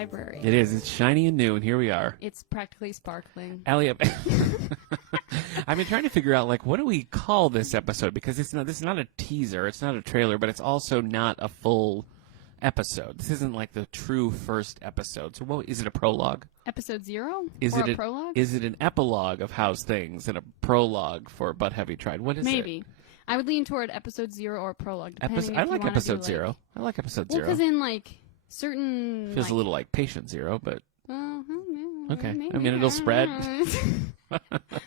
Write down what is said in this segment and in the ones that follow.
library. It is. It's shiny and new, and here we are. It's practically sparkling. Allie, I've been trying to figure out, like, what do we call this episode? Because this is not a teaser, it's not a trailer, but it's also not a full episode. This isn't like the true first episode. So what is it, a prologue? Episode 0? Is or it a prologue? Is it an epilogue of Howe's Things and a prologue for But Have You Tried? What is it? Maybe. I would lean toward episode 0 or prologue, depending I if like you episode do, 0. I like episode well, 0. because in, like, certain... Feels a little like Patient Zero, but... Okay. Maybe. I mean, it'll spread.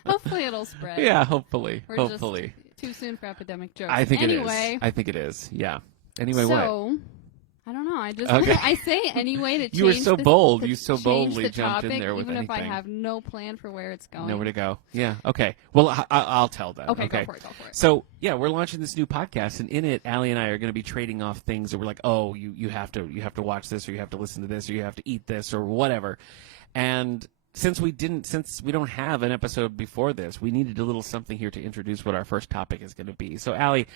Hopefully it'll spread. Yeah, hopefully. We're hopefully. Just too soon for epidemic jokes. I think anyway, it is. I think it is. Yeah. Anyway, so, what? I don't know. I just Okay. I say anyway to change You were so bold. You so change boldly the jumped topic, in there with even anything. if I have no plan for where it's going. Nowhere to go. Yeah. Okay. Well, I'll tell them. Okay, go for it. So, yeah, we're launching this new podcast, and in it, Allie and I are going to be trading off things that we're like, oh, you have to watch this, or you have to listen to this, or you have to eat this, or whatever. And since we don't have an episode before this, we needed a little something here to introduce what our first topic is going to be. So, Allie,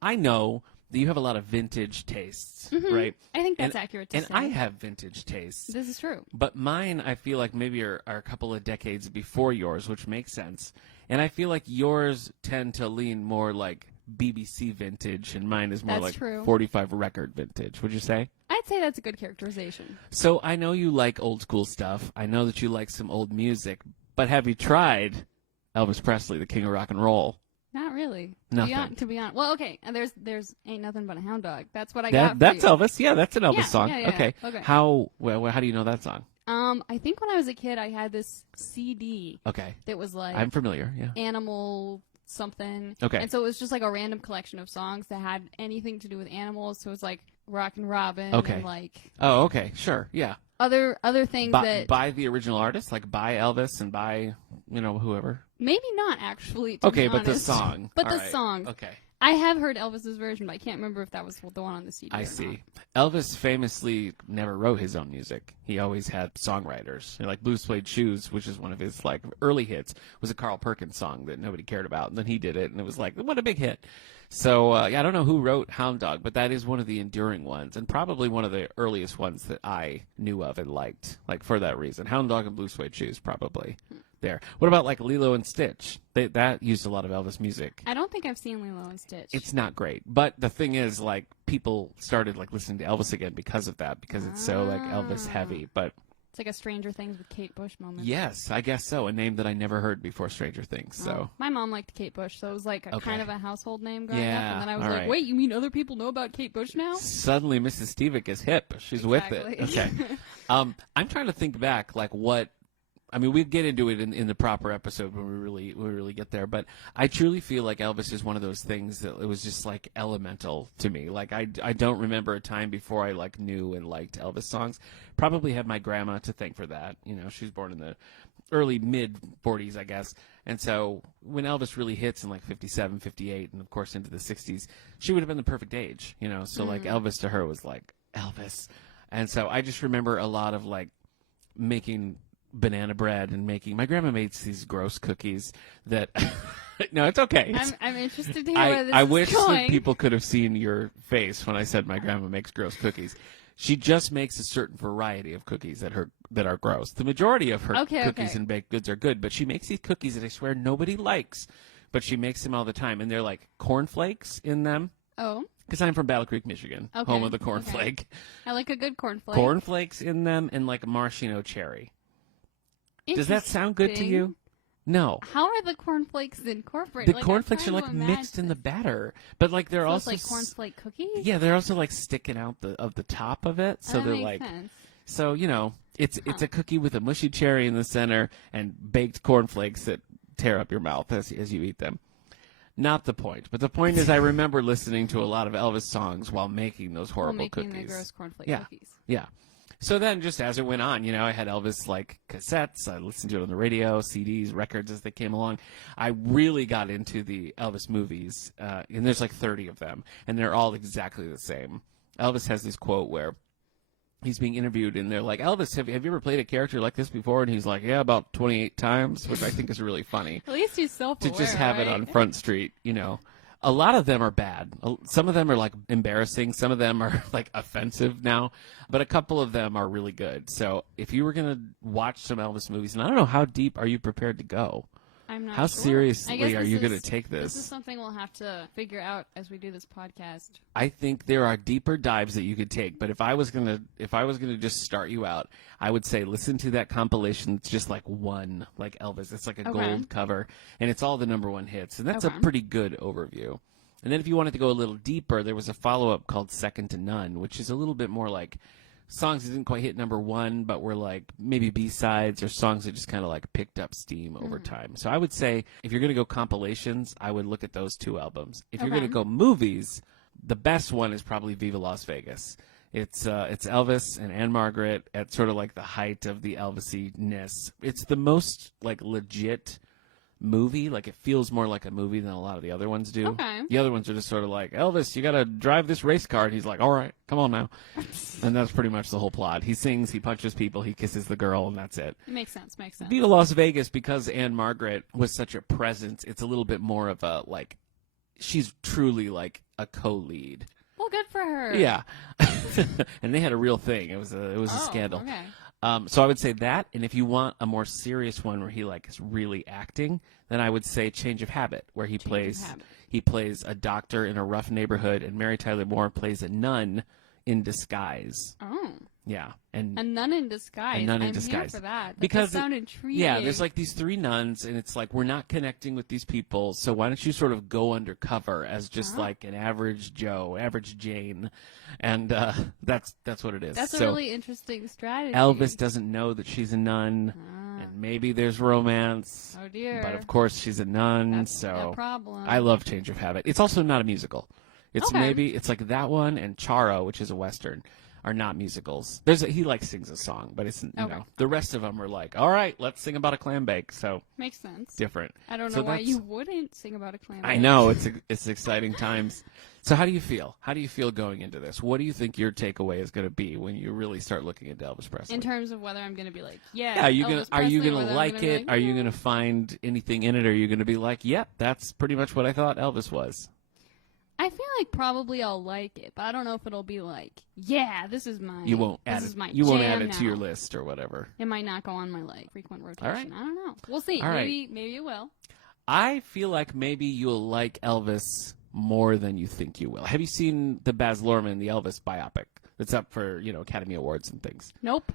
I know that you have a lot of vintage tastes, right? I think that's accurate to say. And I have vintage tastes. This is true. But mine, I feel like maybe are a couple of decades before yours, which makes sense. And I feel like yours tend to lean more like BBC vintage, and mine is more That's like true. 45 record vintage. Would you say? I'd say that's a good characterization. So I know you like old school stuff. I know that you like some old music. But have you tried Elvis Presley, the king of rock and roll? Not really. Nothing. To be honest. Well, okay. There's Ain't Nothing But a Hound Dog. That's what I got for That's you. Elvis. Yeah, that's an Elvis Yeah, song. yeah. Okay. How do you know that song? I think when I was a kid, I had this CD Okay. that was like I'm familiar. Yeah. animal something. Okay. And so it was just like a random collection of songs that had anything to do with animals. So it was like Rockin' Robin Okay. and like Oh, okay. Sure. Yeah. other things that by the original artist, like by Elvis and by whoever. maybe not actually. To Okay, be but the honest. song. But All the right. song. Okay. I have heard Elvis's version, but I can't remember if that was the one on the CD. I or see. not. Elvis famously never wrote his own music. He always had songwriters. Like Blue Suede Shoes, which is one of his like early hits, was a Carl Perkins song that nobody cared about, and then he did it, and it was like, what a big hit. So I don't know who wrote Hound Dog, but that is one of the enduring ones, and probably one of the earliest ones that I knew of and liked, like for that reason. Hound Dog and Blue Suede Shoes, probably. There. What about like Lilo and Stitch? That used a lot of Elvis music. I don't think I've seen Lilo and Stitch. It's not great, but the thing is, like, people started like listening to Elvis again because of that, because it's so like Elvis heavy. But it's like a Stranger Things with Kate Bush moment. yes, I guess so. A name that I never heard before Stranger Things. So my mom liked Kate Bush, so it was like a Okay. kind of a household name growing Yeah, up. And then I was all like, right. wait, you mean other people know about Kate Bush now? suddenly, Mrs. Stevick is hip. She's with it. Exactly. Okay. I'm trying to think back, like what. I mean, we'd get into it in the proper episode when we really get there. But I truly feel like Elvis is one of those things that it was just like elemental to me. Like I don't remember a time before I like knew and liked Elvis songs. Probably have my grandma to thank for that. She was born in the early mid 40s, I guess. And so when Elvis really hits in like 57, 58, and of course into the 60s, she would have been the perfect age. So like Elvis to her was like Elvis. And so I just remember a lot of like making banana bread and my grandma made these gross cookies that no, it's okay. I'm interested to hear where this I is wish going. that people could have seen your face when I said my grandma makes gross cookies. She just makes a certain variety of cookies that are gross. The majority of her cookies and baked goods are good, but she makes these cookies that I swear nobody likes, but she makes them all the time, and they're like cornflakes in them. Oh. Because I'm from Battle Creek, Michigan, home of the cornflake. Okay. I like a good cornflake. Cornflakes in them and like maraschino cherry. Does that sound good to you? No. How are the cornflakes incorporated? The cornflakes are like mixed in the batter, but like they're also like cornflake cookies. Yeah, they're also like sticking out of the top of it, so that they're makes like sense. so it's a cookie with a mushy cherry in the center and baked cornflakes that tear up your mouth as you eat them. Not the point, but the point is I remember listening to a lot of Elvis songs while making those horrible cookies. The gross cornflake cookies. Yeah. So then just as it went on, I had Elvis like cassettes. I listened to it on the radio, CDs, records as they came along. I really got into the Elvis movies, and there's like 30 of them, and they're all exactly the same. Elvis has this quote where he's being interviewed, and they're like, Elvis, have you ever played a character like this before? And he's like, yeah, about 28 times, which I think is really funny. At least he's self-aware, to just have it right? on Front Street, A lot of them are bad. Some of them are like embarrassing. Some of them are like offensive now, but a couple of them are really good. So if you were going to watch some Elvis movies, and I don't know, how deep are you prepared to go? I'm not How sure. seriously are you going to take this? This is something we'll have to figure out as we do this podcast. I think there are deeper dives that you could take, but if I was gonna just start you out, I would say listen to that compilation. It's just like one, like Elvis. It's like a gold cover, and it's all the #1 hits, and that's a pretty good overview. And then if you wanted to go a little deeper, there was a follow-up called Second to None, which is a little bit more like songs that didn't quite hit #1, but were like maybe B-sides or songs that just kind of like picked up steam over time. So I would say if you're going to go compilations, I would look at those 2 albums. If you're going to go movies, the best one is probably Viva Las Vegas. It's Elvis and Anne Margaret at sort of like the height of the Elvis-ness. It's the most like legit movie. Like it feels more like a movie than a lot of the other ones do. The other ones are just sort of like, Elvis, you got to drive this race car. And he's like, all right, come on now. And that's pretty much the whole plot. He sings, he punches people, he kisses the girl, and that's it. It makes sense. Viva Las Vegas, because Anne Margaret was such a presence, it's a little bit more of a like, she's truly like a co-lead. Well, good for her. Yeah. And they had a real thing. It was a scandal. Okay. So I would say that, and if you want a more serious one where he like is really acting, then I would say Change of Habit, where he plays a doctor in a rough neighborhood, and Mary Tyler Moore plays a nun in disguise. Oh. Yeah, and a nun in disguise. I'm here for that. Because that sounds intriguing. Yeah, there's like these 3 nuns, and it's like we're not connecting with these people, so why don't you sort of go undercover as just like an average Joe, average Jane, and that's what it is. That's a really interesting strategy. Elvis doesn't know that she's a nun, and maybe there's romance. Oh dear! But of course she's a nun, that's so a problem. I love Change of Habit. It's also not a musical. It's it's like that one and Charo, which is a Western, are not musicals. He like sings a song, but it's you know, the rest of them are like, all right, let's sing about a clam bake. So makes sense. Different. I don't know why you wouldn't sing about a clam bake. I know it's exciting times. So how do you feel? How do you feel going into this? What do you think your takeaway is going to be when you really start looking into Elvis Presley? In terms of whether I'm going to be like, are you going to like it? Are you going to find anything in it? Or are you going to be like, yep, that's pretty much what I thought Elvis was? I feel like probably I'll like it, but I don't know if it'll be like, yeah, this is my. You won't add it. You won't add it to your list or whatever. It might not go on my like frequent rotation. All right. I don't know. We'll see. Maybe it will. I feel like maybe you'll like Elvis more than you think you will. Have you seen the Baz Luhrmann, the Elvis biopic? That's up for Academy Awards and things. Nope.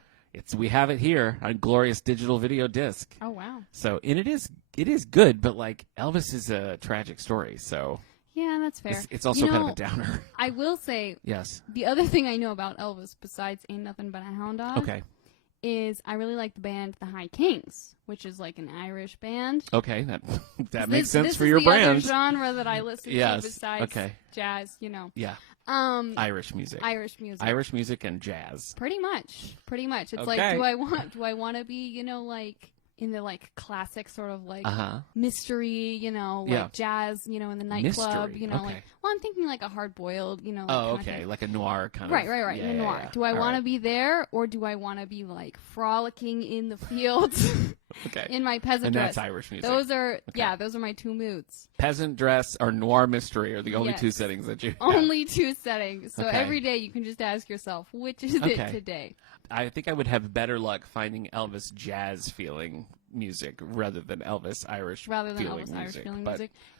We have it here on glorious digital video disc. Oh wow. So and it is good, but like Elvis is a tragic story, so. Yeah, that's fair. It's also kind of a downer. I will say, yes. The other thing I know about Elvis, besides Ain't Nothing But a Hound Dog, is I really like the band The High Kings, which is like an Irish band. Okay, that makes sense for your brand. This is the other genre that I listen to besides jazz, Yeah. Irish music. Irish music and jazz. Pretty much. It's like, do I want to be, like in the like classic sort of like mystery, like jazz, in the nightclub, like, well, I'm thinking like a hard boiled, like like a noir kind of. Right, in a noir. Yeah. Do I want to be there, or do I want to be like frolicking in the fields in my peasant dress? And that's Irish music. Those are those are my 2 moods. Peasant dress or noir mystery are the only 2 settings that you have. Only 2 settings. So every day you can just ask yourself, which is it today? I think I would have better luck finding Elvis jazz feeling music rather than Elvis Irish feeling music.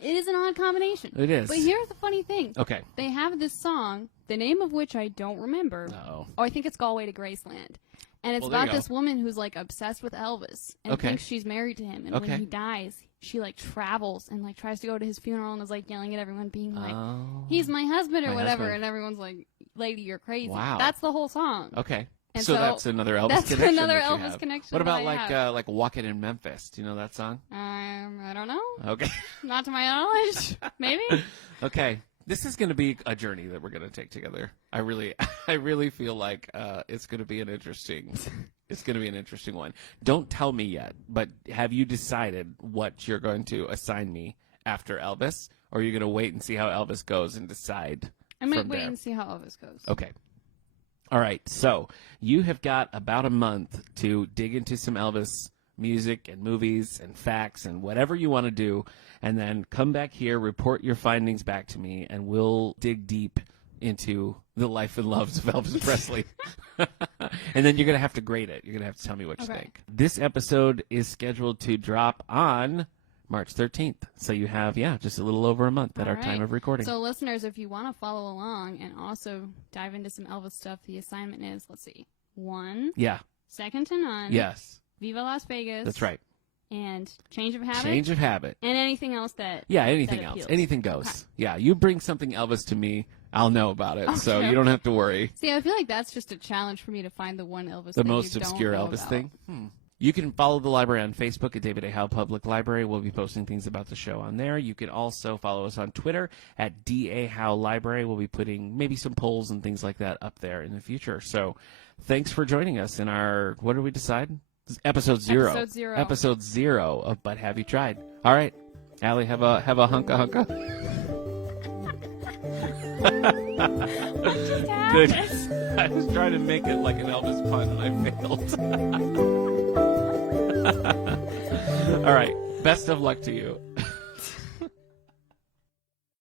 It is an odd combination. It is. But here's the funny thing. Okay. They have this song, the name of which I don't remember. Oh, I think it's Galway to Graceland. And it's about this woman who's like obsessed with Elvis and thinks she's married to him. And when he dies, she like travels and like tries to go to his funeral and is like yelling at everyone, being like, he's my husband or whatever. And everyone's like, lady, you're crazy. Wow. That's the whole song. Okay. So that's another Elvis connection. That's another Elvis connection. What about like Walkin' in Memphis? Do you know that song? I don't know. Okay. Not to my knowledge. Maybe. Okay. This is going to be a journey that we're going to take together. I really feel like it's going to be an interesting one. Don't tell me yet, but have you decided what you're going to assign me after Elvis, or are you going to wait and see how Elvis goes and decide? I might wait and see how Elvis goes. Okay. All right, so you have got about a month to dig into some Elvis music and movies and facts and whatever you want to do, and then come back here, report your findings back to me, and we'll dig deep into the life and loves of Elvis Presley. And then you're going to have to grade it. You're going to have to tell me what you think. This episode is scheduled to drop on March 13th. So you have, just a little over a month at our time of recording. So listeners, if you want to follow along and also dive into some Elvis stuff, the assignment is, let's see, 1. Yeah. Second to None. Yes. Viva Las Vegas. That's right. And Change of Habit. Change of Habit. And anything else that anything that else. appeals. Anything goes. Okay. Yeah, you bring something Elvis to me, I'll know about it. Okay. So you don't have to worry. See, I feel like that's just a challenge for me to find the one Elvis The thing most you obscure don't know Elvis about. thing. You can follow the library on Facebook at David A. Howe Public Library. We'll be posting things about the show on there. You can also follow us on Twitter at DA Howe Library. We'll be putting maybe some polls and things like that up there in the future. So thanks for joining us in our, what did we decide? Episode 0. Episode 0 of But Have You Tried? All right. Allie, have a hunka. What just happened? Good. I was trying to make it like an Elvis pun and I failed. All right. Best of luck to you.